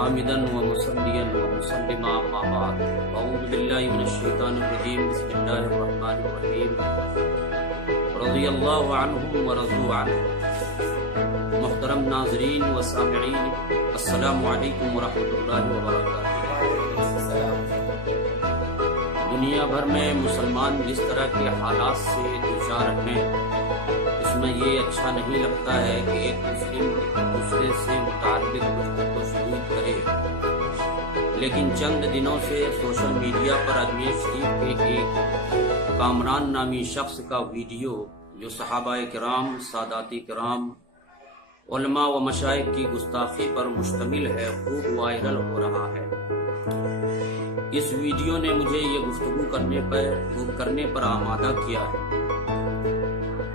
حامدا ومصليا ومسلما اما بعد اعوذ بالله من الشيطان الرجيم بسم الله الرحمن الرحيم رضی اللہ عنہم ورضوا عنہ۔ محترم ناظرین و سامعین، السلام علیکم ورحمۃ اللہ وبرکاتہ۔ دنیا بھر میں مسلمان جس طرح کے حالات سے دوچار ہیں، اس میں یہ اچھا نہیں لگتا ہے کہ ایک مسلم دوسرے سے متعلق گفتگو شروع کرے، لیکن چند دنوں سے سوشل میڈیا پر اجمیر شریف کے ایک کامران نامی شخص کا ویڈیو جو صحابہ کرام، سادات کرام، علماء و مشائخ کی گستاخی پر مشتمل ہے، خوب وائرل ہو رہا ہے۔ اس ویڈیو نے مجھے یہ گفتگو کرنے پر آمادہ کیا ہے۔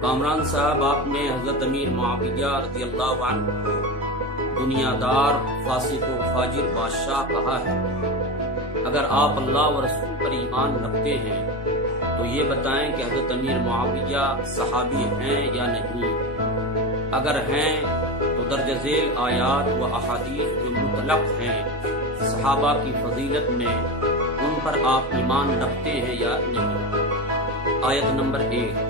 کامران صاحب، آپ نے حضرت امیر معاویہ رضی اللہ عنہ کو دنیا دار، فاسق و فاجر بادشاہ کہا ہے۔ اگر آپ اللہ و رسول پر ایمان رکھتے ہیں تو یہ بتائیں کہ حضرت امیر معاویہ صحابی ہیں یا نہیں؟ اگر ہیں تو درج ذیل آیات و احادیث جو مطلق ہیں صحابہ کی فضیلت میں، ان پر آپ ایمان رکھتے ہیں یا نہیں؟ آیت نمبر 1،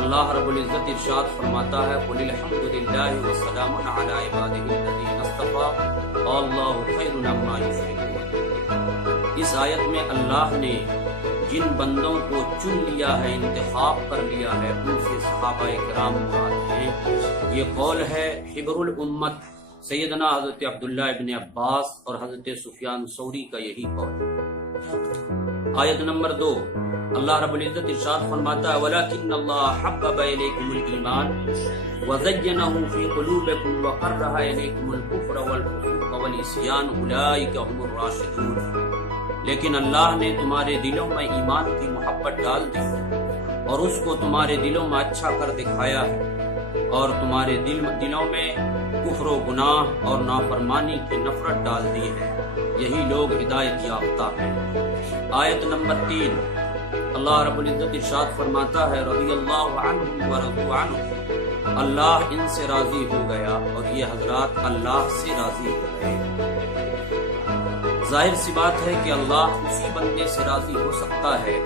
اللہ رب العزت ارشاد فرماتا ہے قُلِ الْحَمْدُ لِلَّهِ وَسَلَامٌ عَلَىٰ عِبَادِهِ الَّذِينَ اصْطَفَىٰ وَاللَّهُ خَيْرٌ عَمَّا يُشْرِكُونَ۔ اس آیت میں اللہ نے جن بندوں کو چن لیا ہے، انتخاب کر لیا ہے، ان سے صحابہ کرام مراد ہیں۔ یہ قول ہے حبر الامت سیدنا حضرت عبداللہ ابن عباس اور حضرت سفیان ثوری کا یہی قول ہے۔ آیت نمبر 2، اللہ رب العزت ارشاد فرماتا ہے وَلَكِنَّ اللَّهَ حَبَّبَ إِلَيْكُمُ الْإِيمَانَ وَزَيَّنَهُ فِي قُلُوبِكُمْ وَكَرَّهَ إِلَيْكُمُ الْكُفْرَ وَالْفُسُوقَ وَالْعِصْيَانَ أُولَٰئِكَ هُمُ الرَّاشِدُونَ۔ لیکن اللہ نے تمہارے دلوں میں ایمان کی محبت ڈال دی اور اس کو تمہارے دلوں میں اچھا کر دکھایا ہے، اور تمہارے دلوں میں کفر و گناہ اور نافرمانی کی نفرت ڈال دی ہے، یہی لوگ ہدایت یافتہ ہیں۔ آیت نمبر 3، اللہ رب العزت ارشاد فرماتا ہے رضی اللہ عنہم ورضوا عنہ، اللہ ان سے راضی ہو گیا اور یہ حضرات اللہ سے راضی ہو گئے۔ ظاہر سی بات ہے کہ اللہ اسی بندے سے راضی ہو سکتا ہے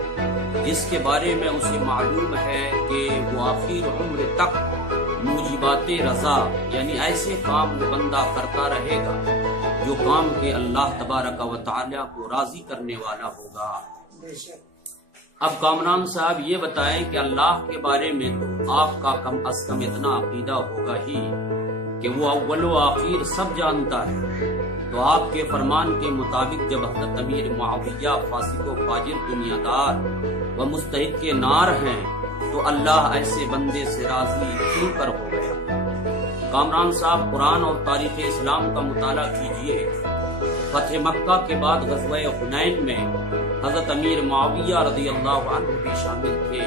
جس کے بارے میں اسے معلوم ہے کہ وہ آخر عمر تک موجبات رضا، یعنی ایسے کام وہ بندہ کرتا رہے گا جو کام کے اللہ تبارک و تعالیٰ کو راضی کرنے والا ہوگا۔ اب کامران صاحب یہ بتائیں کہ اللہ کے بارے میں تو آپ کا کم از کم اتنا عقیدہ ہوگا ہی کہ وہ اول و آخر سب جانتا ہے، تو آپ کے فرمان کے مطابق جب حضرت امیر معاویہ فاسق و فاجر، دنیا دار و مستحق کے نار ہیں، تو اللہ ایسے بندے سے راضی کیوں کر ہو گیا؟ کامران صاحب، قرآن اور تاریخ اسلام کا مطالعہ کیجئے۔ فتح مکہ کے بعد غزوہ حنین میں حضرت امیر معاویہ رضی اللہ عنہ بھی شامل تھے،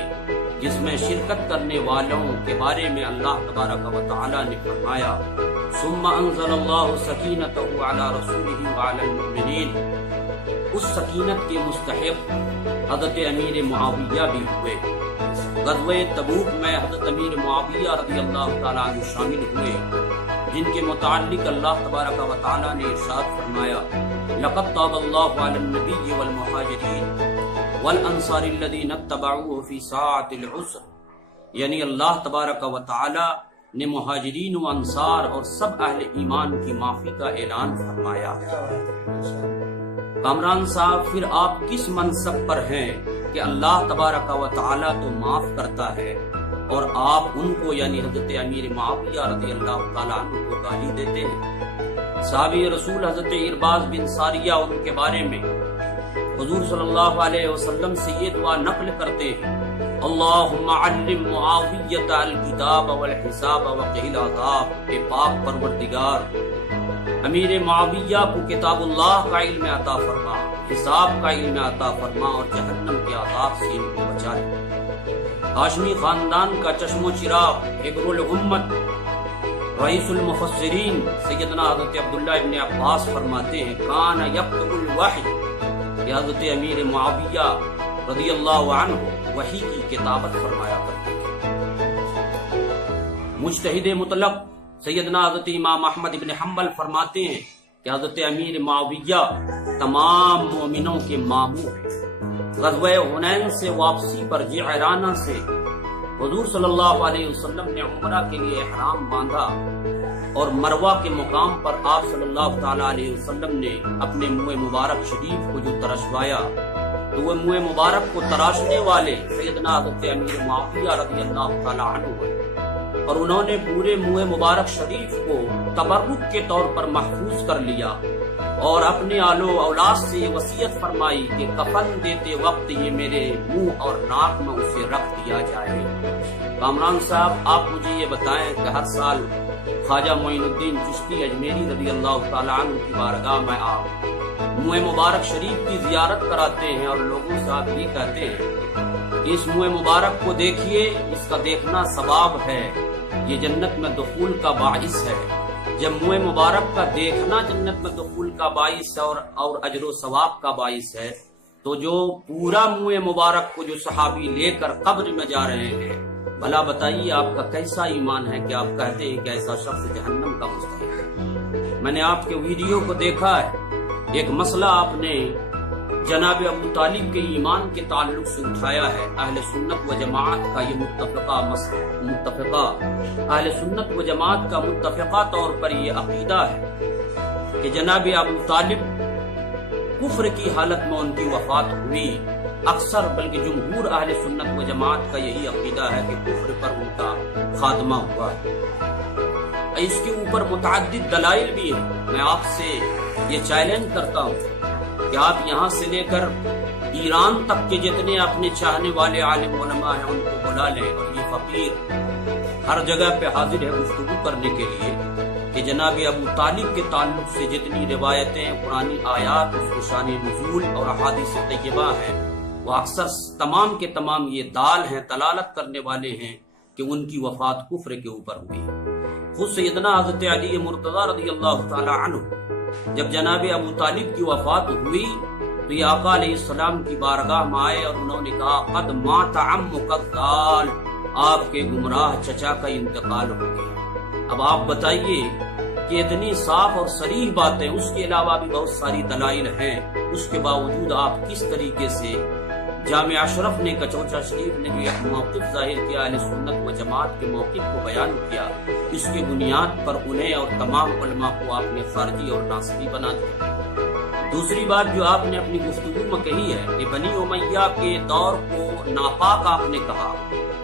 جس میں شرکت کرنے والوں کے بارے میں اللہ تبارک و تعالی نے فرمایا ثم انزل اللہ سکینتہ علی رسولہ وعلی المؤمنین۔ اس سکینت کے مستحق حضرت امیر معاویہ بھی ہوئے۔ غزوہ تبوک میں حضرت امیر معاویہ رضی اللہ تعالیٰ عنہ شامل ہوئے، جن کے متعلق اللہ تبارک و تعالیٰ نے ارشاد فرمایا لقد تاب اللہ علی النبی والمہاجرین والانصار الذین اتبعوہ فی ساعۃ العسر، یعنی اللہ تبارک و تعالیٰ نے مہاجرین و انصار اور سب اہل ایمان کی معافی کا اعلان فرمایا۔ کامران صاحب، پھر آپ کس منصب پر ہیں کہ اللہ تبارک و تعالیٰ تو معاف کرتا ہے اور آپ ان کو یعنی حضرت امیر معاویہ رضی اللہ تعالیٰ عنہ کو گالی دیتے ہیں؟ صحابی رسول حضرت ارباز بن ساریہ ان کے بارے میں حضور صلی اللہ علیہ وسلم سے یہ دعا نقل کرتے ہیں اللہم علم معاویۃ الکتاب والحساب وقہ العذاب، اے پاک پروردگار امیر معاویہ کو کتاب اللہ کا علم عطا فرما، حساب کا علم عطا فرما اور جہنم کے عذاب سے ان کو بچا لے۔ ہاشمی خاندان کا چشم و چراغ، حبر الامت، رئیس المفسرین سیدنا حضرت عبداللہ ابن عباس فرماتے ہیں کان یکتب الوحی، کہ حضرت امیر معاویہ رضی اللہ عنہ وحی کی کتابت فرمایا کرتے تھے۔ مجتہد مطلق سیدنا حضرت امام احمد ابن حنبل فرماتے ہیں کہ حضرت امیر معاویہ تمام مومنوں کے ماموں ہیں۔ غزوہ حنین سے واپسی پر جعرانہ سے حضور صلی اللہ علیہ وسلم نے عمرہ کے لیے احرام باندھا اور مروہ کے مقام پر آپ صلی اللہ تعالی علیہ وسلم نے اپنے منہ مبارک شریف کو جو ترشوایا تو وہ منہ مبارک کو تراشنے والے سیدنا حضرت امیر معاویہ رضی اللہ تعالی عنہ اور انہوں نے پورے منہ مبارک شریف کو تبرک کے طور پر محفوظ کر لیا اور اپنے آل و اولاد سے یہ وصیت فرمائی کہ کفن دیتے وقت یہ میرے منہ اور ناک میں اسے رکھ دیا جائے۔ کامران صاحب، آپ مجھے یہ بتائیں کہ ہر سال خواجہ معین الدین چشتی اجمیری رضی اللہ تعالیٰ عنہ کی بارگاہ میں آپ منہ مبارک شریف کی زیارت کراتے ہیں اور لوگوں سے آپ یہ کہتے ہیں کہ اس منہ مبارک کو دیکھیے، اس کا دیکھنا ثواب ہے، یہ جنت میں دخول کا باعث ہے۔ جب منہ مبارک کا دیکھنا جنت میں دخول کا باعث ہے اور اجر و ثواب کا باعث ہے، تو جو پورا منہ مبارک کو جو صحابی لے کر قبر میں جا رہے ہیں، بھلا بتائیے آپ کا کیسا ایمان ہے کہ آپ کہتے ہیں کہ ایسا شخص جہنم کا مستحق ہے۔ میں نے آپ کے ویڈیو کو دیکھا ہے، ایک مسئلہ آپ نے جناب ابو طالب کے ایمان کے تعلق سے اٹھایا ہے۔ اہل سنت و جماعت کا یہ متفقہ اہل سنت و جماعت کا متفقہ طور پر یہ عقیدہ ہے کہ جناب ابو طالب کفر کی حالت میں ان کی وفات ہوئی۔ اکثر بلکہ جمہور اہل سنت و جماعت کا یہی عقیدہ ہے کہ کفر پر ان کا خاتمہ ہوا ہے۔ اس کے اوپر متعدد دلائل بھی ہیں۔ میں آپ سے یہ چیلنج کرتا ہوں کہ آپ یہاں سے لے کر ایران تک کے جتنے اپنے چاہنے والے عالم علماء ہیں ان کو بلا لیں، اور یہ فقیر ہر جگہ پہ حاضر ہے گفتگو کرنے کے لیے کہ جناب ابو طالب کے تعلق سے جتنی روایتیں، قرآنی آیات، اس کے شان نزول اور احادیث طیبہ ہیں، وہ اکثر تمام کے تمام یہ دال ہیں، دلالت کرنے والے ہیں کہ ان کی وفات کفر کے اوپر ہوئی۔ خود سیدنا حضرت علی مرتضی رضی اللہ تعالی عنہ جب جناب ابو طالب کی وفات ہوئی تو یہ آقا علیہ السلام کی بارگاہ میں آئے اور انہوں نے کہا قد مات عمک الضال، آپ کے گمراہ چچا کا انتقال ہو گیا۔ اب آپ بتائیے کہ اتنی صاف اور صریح باتیں، اس کے علاوہ بھی بہت ساری دلائل ہیں، اس کے باوجود آپ کس طریقے سے جامع اشرف نے کچوچا شریف نے بھی موقف ظاہر کیا، اہل سنت و جماعت کے موقف کو بیان کیا، اس کی بنیاد پر انہیں اور تمام علماء کو آپ نے خارجی اور ناصبی بنا دیا۔ دوسری بات جو آپ نے اپنی گفتگو میں کہی ہے کہ بنی امیہ کے دور کو ناپاک آپ نے کہا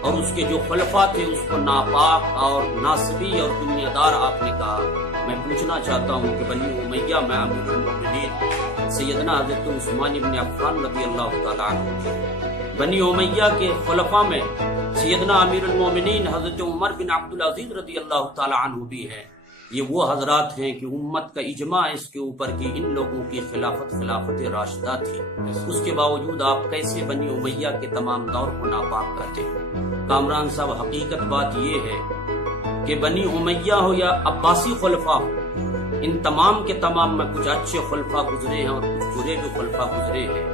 اور اس کے جو خلفاء تھے اس کو ناپاک اور ناصبی اور دنیا دار آپ نے کہا۔ میں پوچھنا چاہتا ہوں کہ بنی امیہ میں امیر المومنین سیدنا حضرت عثمان بن عفان رضی اللہ تعالیٰ عنہ، بنی امیہ کے خلفاء میں سیدنا امیر المومنین حضرت عمر بن عبدالعزیز رضی اللہ تعالیٰ عنہ بھی ہیں۔ یہ وہ حضرات ہیں کہ امت کا اجماع اس کے اوپر کی ان لوگوں کی خلافت راشدہ تھی، اس کے باوجود آپ کیسے بنی امیہ کے تمام دور کو ناپاک کہتے ہیں؟ کامران صاحب، حقیقت بات یہ ہے کہ بنی امیہ ہو یا عباسی خلفاء ہو، ان تمام کے تمام میں کچھ اچھے خلفاء گزرے ہیں اور کچھ برے جو خلفاء گزرے ہیں،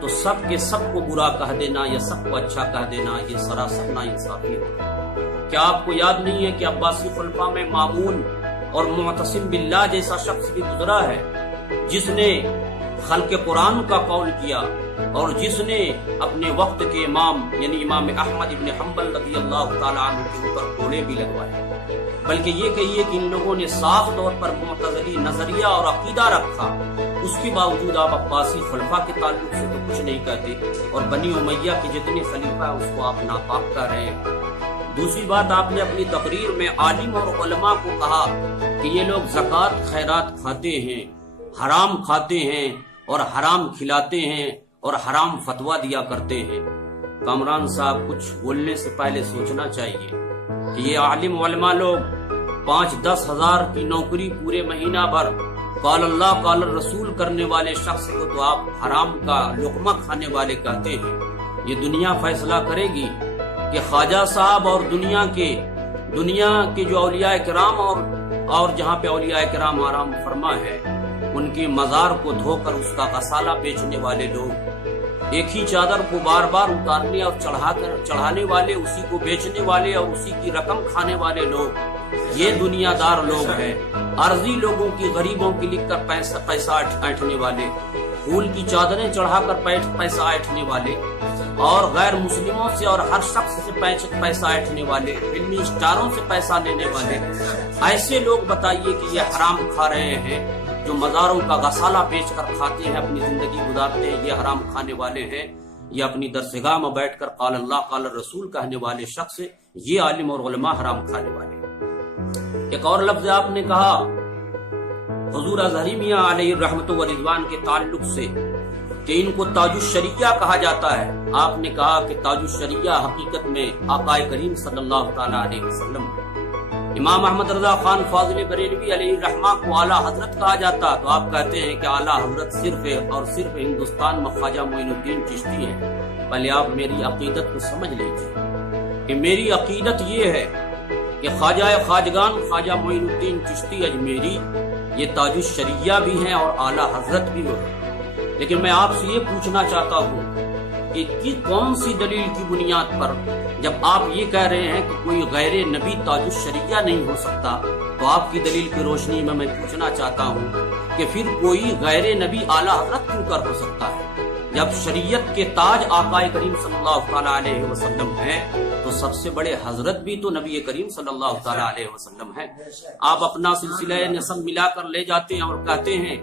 تو سب کے سب کو برا کہہ دینا یا سب کو اچھا کہہ دینا یہ سراسر ناانصافی ہو۔ کیا آپ کو یاد نہیں ہے کہ عباسی خلفاء میں مامون اور معتصم باللہ جیسا شخص بھی گزرا ہے، جس نے خلق قرآن کا قول کیا اور جس نے اپنے وقت کے امام یعنی امام احمد ابن حنبل رضی اللہ تعالیٰ عنہ کے اوپر کوڑے بھی لگوائے؟ بلکہ یہ کہیے کہ ان لوگوں نے صاف طور پر معتزلی نظریہ اور عقیدہ رکھا، اس کے باوجود آپ عباسی خلفاء کے تعلق سے تو کچھ نہیں کہتے، اور بنی امیہ کے جتنے خلیفہ ہیں اس کو آپ ناپاک کر رہے ہیں۔ دوسری بات، آپ نے اپنی تقریر میں عالم اور علماء کو کہا کہ یہ لوگ زکوٰۃ خیرات کھاتے ہیں، حرام کھاتے ہیں اور حرام کھلاتے ہیں اور حرام فتویٰ دیا کرتے ہیں۔ کامران صاحب، کچھ بولنے سے پہلے سوچنا چاہیے کہ یہ عالم علماء لوگ 5-10 ہزار کی نوکری پورے مہینہ بھر قال اللہ قال الرسول کرنے والے شخص کو تو آپ حرام کا لقمہ کھانے والے کہتے ہیں۔ یہ دنیا فیصلہ کرے گی کہ خواجہ صاحب اور دنیا کے جو اولیاء کرام اور جہاں پہ اولیاء کرام آرام فرما ہے ان کی مزار کو دھو کر اس کا غسالہ بیچنے والے لوگ، ایک ہی چادر کو بار بار اتارنے اور چڑھانے والے، اسی کو بیچنے والے اور اسی کی رقم کھانے والے لوگ، یہ دنیا دار لوگ ہیں۔ عارضی لوگوں کی، غریبوں کی لکھ کر پیسہ ایٹھنے والے، پھول کی چادریں چڑھا کر پیسہ ایٹھنے والے، اور غیر مسلموں سے اور ہر شخص سے پیسہ ایٹھنے والے، فلمی اسٹاروں سے پیسہ لینے والے، ایسے لوگ بتائیے کہ یہ حرام کھا رہے ہیں، جو مزاروں کا غسالہ بیچ کر کھاتے ہیں، اپنی زندگی گزارتے ہیں، یہ حرام کھانے والے ہیں، یا اپنی درسگاہ میں بیٹھ کر قال اللہ قال الرسول کہنے والے شخص، یہ عالم اور علماء حرام کھانے والے ہیں۔ ایک اور لفظ آپ نے کہا حضور اظہری میاں علیہ الرحمت و رضوان کے تعلق سے کہ ان کو تاج الشریعہ کہا جاتا ہے۔ آپ نے کہا کہ تاج الشریعہ حقیقت میں آقا کریم صلی اللہ تعالی علیہ وسلم، امام احمد رضا خان فاضل بریلوی علیہ الرحمہ کو اعلیٰ حضرت کہا جاتا، تو آپ کہتے ہیں کہ اعلیٰ حضرت صرف اور صرف ہندوستان میں خواجہ معین الدین چشتی ہیں۔ پہلے آپ میری عقیدت کو سمجھ لیجیے کہ میری عقیدت یہ ہے کہ خواجہ خواجگان خواجہ معین الدین چشتی اجمیری یہ تاج الشریعہ بھی ہیں اور اعلیٰ حضرت بھی وہ ہیں۔ لیکن میں آپ سے یہ پوچھنا چاہتا ہوں کہ کون سی دلیل کی بنیاد پر جب آپ یہ کہہ رہے ہیں کہ کوئی غیر نبی تاج الشریعہ نہیں ہو سکتا، تو آپ کی دلیل کی روشنی میں پوچھنا چاہتا ہوں کہ پھر کوئی غیر نبی اعلیٰ حضرت کیوں کر ہو سکتا ہے؟ جب شریعت کے تاج آقا کریم صلی اللہ تعالیٰ علیہ وسلم ہے، تو سب سے بڑے حضرت بھی تو نبی کریم صلی اللہ تعالیٰ علیہ وسلم ہے۔ آپ اپنا سلسلہ نسب ملا کر لے جاتے ہیں اور کہتے ہیں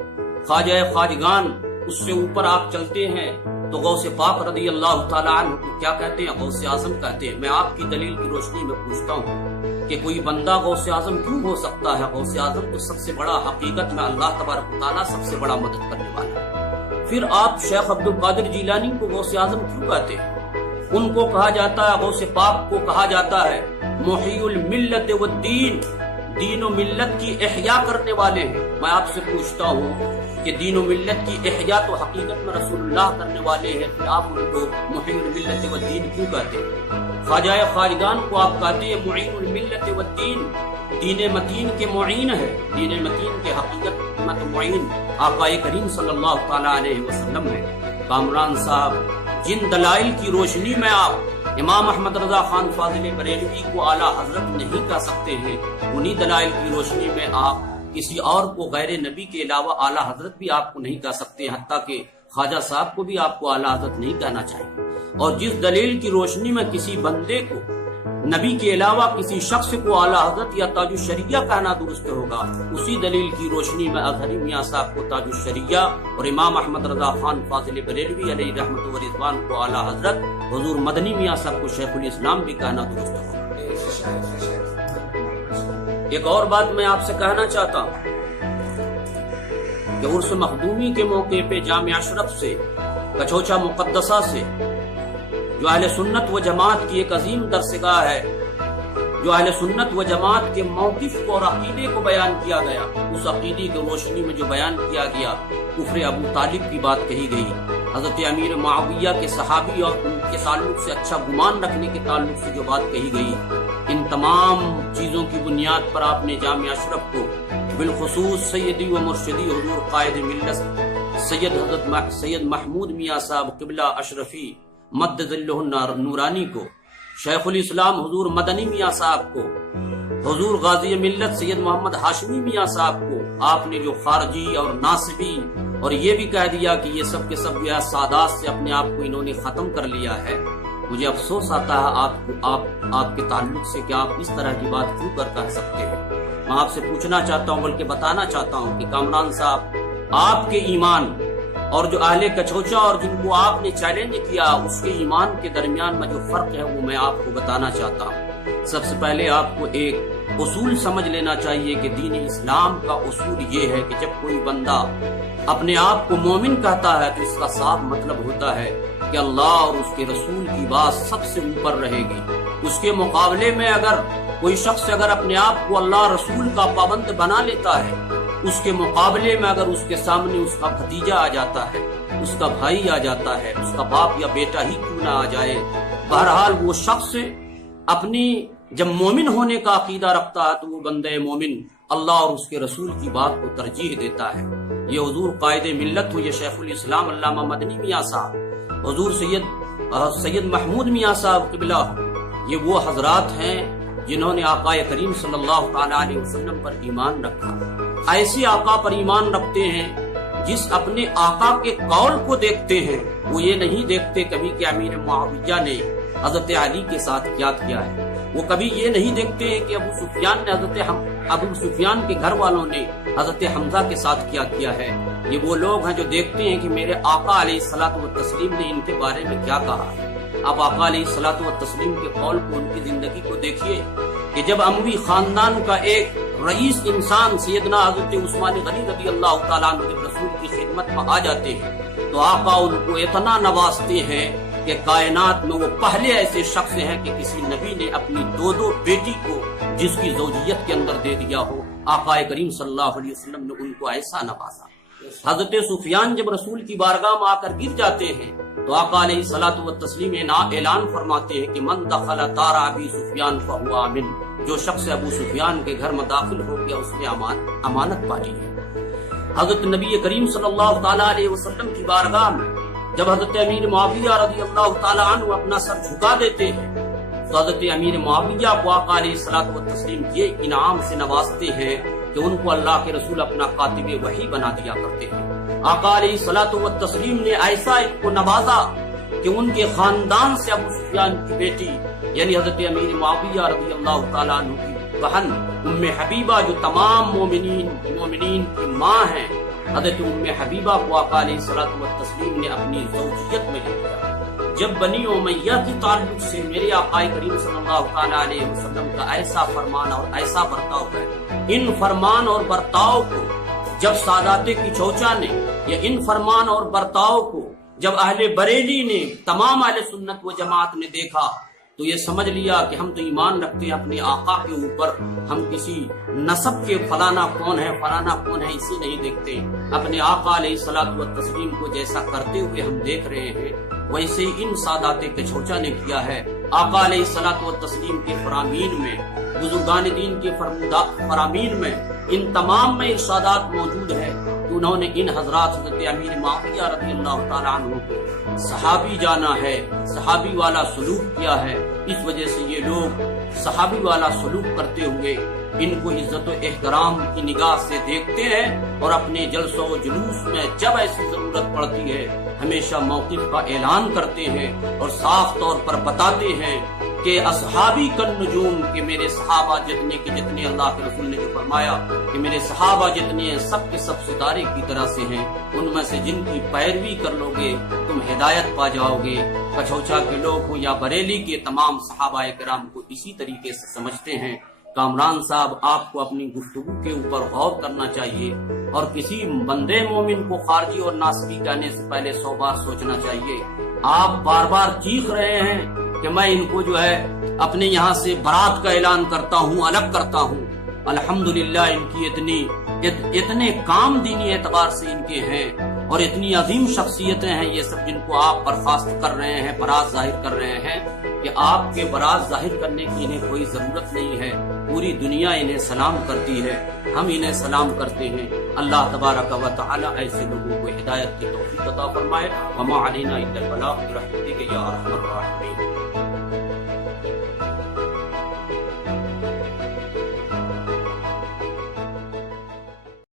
خواجہ خواجگان، اس سے اوپر آپ چلتے ہیں تو غوث پاک رضی اللہ تعالیٰ عنہ کو کیا کہتے ہیں؟ غوث اعظم کہتے ہیں۔ میں آپ کی دلیل کی روشنی میں پوچھتا ہوں کہ کوئی بندہ غوث اعظم کیوں ہو سکتا ہے؟ غوث اعظم تو سب سے بڑا، حقیقت میں اللہ تبارک و تعالیٰ سب سے بڑا مدد کرنے والا ہے۔ پھر آپ شیخ عبد القادر جیلانی کو غوث اعظم کیوں کہتے ہیں؟ ان کو کہا جاتا ہے، غوث پاک کو کہا جاتا ہے محیی الملت والدین، دین و ملت کی احیاء کرنے والے ہیں۔ میں آپ سے پوچھتا ہوں کہ دین و ملت کی احیاء تو حقیقت میں رسول اللہ کرنے والے ہیں، پھر آپ ان کو محیی الملت والدین کیوں کہتے ہیں؟ خواجہ خواجگان کو آپ کہتے ہیں معین الملت والدین، دین متین کے معین ہے، دین متین کے حقیقت میں معین آقا کریم صلی اللہ تعالیٰ علیہ وسلم ہے۔ کامران صاحب، جن دلائل کی روشنی میں آپ امام احمد رضا خان فاضل بریلوی کو اعلیٰ حضرت نہیں کہہ سکتے ہیں، انہی دلائل کی روشنی میں آپ کسی اور کو غیر نبی کے علاوہ اعلیٰ حضرت بھی آپ کو نہیں کہہ سکتے، حتیٰ کہ خواجہ صاحب کو بھی آپ کو اعلیٰ حضرت نہیں کہنا چاہیے۔ اور جس دلیل کی روشنی میں کسی بندے کو نبی کے علاوہ کسی شخص کو اعلیٰ حضرت یا تاج الشریعہ کہنا درست ہوگا، اسی دلیل کی روشنی میں اظہری میاں صاحب کو تاج الشریعہ اور امام احمد رضا خان فاضل بریلوی علیہ رحمت و رضوان کو اعلیٰ حضرت، حضور مدنی میاں صاحب کو شیخ الاسلام بھی کہنا درست ہوگا۔ ایک اور بات میں آپ سے کہنا چاہتا ہوں کہ عرس مخدومی کے موقع پہ جامع اشرف سے، کچوچا مقدسہ سے، جو اہل سنت و جماعت کی ایک عظیم درسگاہ ہے، جو اہل سنت و جماعت کے موقف کو اور عقیدے کو بیان کیا گیا، اس عقیدے کی روشنی میں جو بیان کیا گیا، کفر ابو طالب کی بات کہی گئی، حضرت امیر معاویہ کے صحابی اور ان کے تعلق سے اچھا گمان رکھنے کے تعلق سے جو بات کہی گئی، ان تمام چیزوں کی بنیاد پر آپ نے جامع اشرف کو بالخصوص سیدی و مرشدی حضور قائد ملت سید محمود میاں صاحب قبلہ اشرفی مد ذلہ نورانی کو، شیخ الاسلام حضور مدنی میاں صاحب کو، حضور غازی ملت سید محمد ہاشمی میاں صاحب کو آپ نے جو خارجی اور ناصبی اور یہ بھی کہہ دیا کہ یہ سب کے سب جو ہے سادات سے اپنے آپ کو انہوں نے ختم کر لیا ہے، مجھے افسوس آتا ہے آپ کے تعلق سے کہ آپ اس طرح کی بات کیوں کہہ سکتے ہیں۔ میں آپ سے پوچھنا چاہتا ہوں، بلکہ بتانا چاہتا ہوں کہ کامران صاحب، آپ کے ایمان اور جو اہل کچوچا اور جن کو آپ نے چیلنج کیا، اس کے ایمان کے درمیان میں جو فرق ہے وہ میں آپ کو بتانا چاہتا ہوں۔ سب سے پہلے آپ کو ایک اصول سمجھ لینا چاہیے کہ دین اسلام کا اصول یہ ہے کہ جب کوئی بندہ اپنے آپ کو مومن کہتا ہے تو اس کا صاف مطلب ہوتا ہے کہ اللہ اور اس کے رسول کی بات سب سے اوپر رہے گی۔ اس کے مقابلے میں اگر کوئی شخص اپنے آپ کو اللہ رسول کا پابند بنا لیتا ہے، اس کے مقابلے میں اگر اس کے سامنے اس کا بھتیجا آ جاتا ہے، اس کا بھائی آ جاتا ہے، اس کا باپ یا بیٹا ہی کیوں نہ آ جائے، بہرحال وہ شخص اپنی جب مومن ہونے کا عقیدہ رکھتا ہے تو وہ بندہ مومن اللہ اور اس کے رسول کی بات کو ترجیح دیتا ہے۔ یہ حضور قائد ملت ہو، یہ شیخ الاسلام علامہ مدنی میاں صاحب، حضور سید محمود میاں صاحب قبلہ، یہ وہ حضرات ہیں جنہوں نے آقا کریم صلی اللہ تعالی علیہ وسلم پر ایمان رکھا۔ ایسے آقا پر ایمان رکھتے ہیں جس اپنے آقا کے قول کو دیکھتے ہیں، وہ یہ نہیں دیکھتے کبھی کہ امیر معاویہ نے حضرت علی کے ساتھ کیا کیا ہے، وہ کبھی یہ نہیں دیکھتے ہیں کہ ابو سفیان کے گھر والوں نے حضرت حمزہ کے ساتھ کیا کیا ہے۔ یہ وہ لوگ ہیں جو دیکھتے ہیں کہ میرے آقا علیہ الصلوۃ والتسلیم نے ان کے بارے میں کیا کہا ہے۔ اب آقا علیہ الصلوۃ والتسلیم کے قول کو، ان کی زندگی کو دیکھیے کہ جب اموی خاندان کا ایک رئیس انسان سیدنا حضرت عثمان غنی رضی اللہ تعالیٰ عنہ جب رسول کی خدمت میں آ جاتے ہیں تو آقا ان کو اتنا نوازتے ہیں کہ کائنات میں وہ پہلے ایسے شخص ہیں کہ کسی نبی نے اپنی دو بیٹی کو جس کی زوجیت کے اندر دے دیا ہو، آقا کریم صلی اللہ علیہ وسلم نے ان کو ایسا نوازا۔ حضرت سفیان جب رسول کی بارگاہ میں آ کر گر جاتے ہیں تو آقا علیہ الصلوۃ والتسلیم اعلان فرماتے ہیں کہ من دخل دار ابی سفیان فهو آمن، جو شخص ابو سفیان کے گھر میں داخل ہو گیا اس نے امانت پا لی ہے۔ حضرت نبی کریم صلی اللہ تعالی علیہ وسلم کی بارگاہ میں جب حضرت امیر معاویہ رضی اللہ تعالی عنہ اپنا سر جھکا دیتے ہیں تو حضرت امیر معاویہ کو آقا علیہ الصلوۃ والتسلیم یہ انعام سے نوازتے ہیں کہ ان کو اللہ کے رسول اپنا کاتب وحی بنا دیا کرتے ہیں۔ آقا علیہ الصلوۃ والتسلیم نے ایسا ان کو نوازا کہ ان کے خاندان سے ابو سفیان کی بیٹی یعنی حضرت امیر معاویہ رضی اللہ تعالیٰ عنہ کی بہن ام حبیبہ جو تمام مومنین کی ماں ہیں، حضرت ام حبیبہ کو آقا علیہ الصلوۃ والتسلیم نے اپنی زوجیت میں لے لیا۔ جب بنی امیہ کی تعلق سے میرے آقا کریم صلی اللہ تعالی علیہ وسلم کا ایسا فرمان اور ایسا برتاؤ ہے، ان فرمان اور برتاؤ کو جب سادات کی چوچا نے یا ان فرمان اور برتاؤ کو جب اہل بریلی نے، تمام اہل سنت و جماعت نے دیکھا تو یہ سمجھ لیا کہ ہم تو ایمان رکھتے ہیں اپنے آقا کے اوپر، ہم کسی نسب کے فلانا کون ہے اسی نہیں دیکھتے، اپنے آقا علیہ الصلوۃ والتسلیم کو جیسا کرتے ہوئے ہم دیکھ رہے ہیں ویسے ان سادات کے چوچا نے کیا ہے۔ آقا علیہ الصلوۃ والتسلیم کے فرامین میں، بزرگان دین کے فرامین میں ان تمام میں ارشادات موجود ہے کہ انہوں نے ان حضرات حضرت امیر معاویہ رضی اللہ تعالیٰ عنہ کو صحابی جانا ہے، صحابی والا سلوک کیا ہے۔ اس وجہ سے یہ لوگ صحابی والا سلوک کرتے ہوئے ان کو عزت و احترام کی نگاہ سے دیکھتے ہیں اور اپنے جلسوں و جلوس میں جب ایسی ضرورت پڑتی ہے ہمیشہ موقف کا اعلان کرتے ہیں اور صاف طور پر بتاتے ہیں کہ اصحابی کن نجوم، کہ میرے صحابہ جتنے اللہ کے رسول نے جو فرمایا کہ میرے صحابہ جتنے ہیں سب کے سب ستارے کی طرح سے ہیں، ان میں سے جن کی پیروی کر لو گے تم ہدایت پا جاؤ گے۔ کچھوچا کے لوگ ہو یا بریلی کے تمام صحابہ کرام کو اسی طریقے سے سمجھتے ہیں۔ کامران صاحب، آپ کو اپنی گفتگو کے اوپر غور کرنا چاہیے اور کسی بندے مومن کو خارجی اور ناسبی کہنے سے پہلے 100 بار سوچنا چاہیے۔ آپ بار بار چیخ رہے ہیں کہ میں ان کو جو ہے اپنے یہاں سے برات کا اعلان کرتا ہوں، الگ کرتا ہوں۔ الحمدللہ ان کی اتنے کام دینی اعتبار سے ان کے ہیں اور اتنی عظیم شخصیتیں ہیں یہ سب، جن کو آپ برخاست کر رہے ہیں، براز ظاہر کر رہے ہیں کہ آپ کے براز ظاہر کرنے کی انہیں کوئی ضرورت نہیں ہے، پوری دنیا انہیں سلام کرتی ہے، ہم انہیں سلام کرتے ہیں۔ اللہ تبارک و تعالی ایسے لوگوں کو ہدایت کی توفیق عطا فرمائے۔ وما علینا الا البلاغ برحمتک یا ارحم الراحمین۔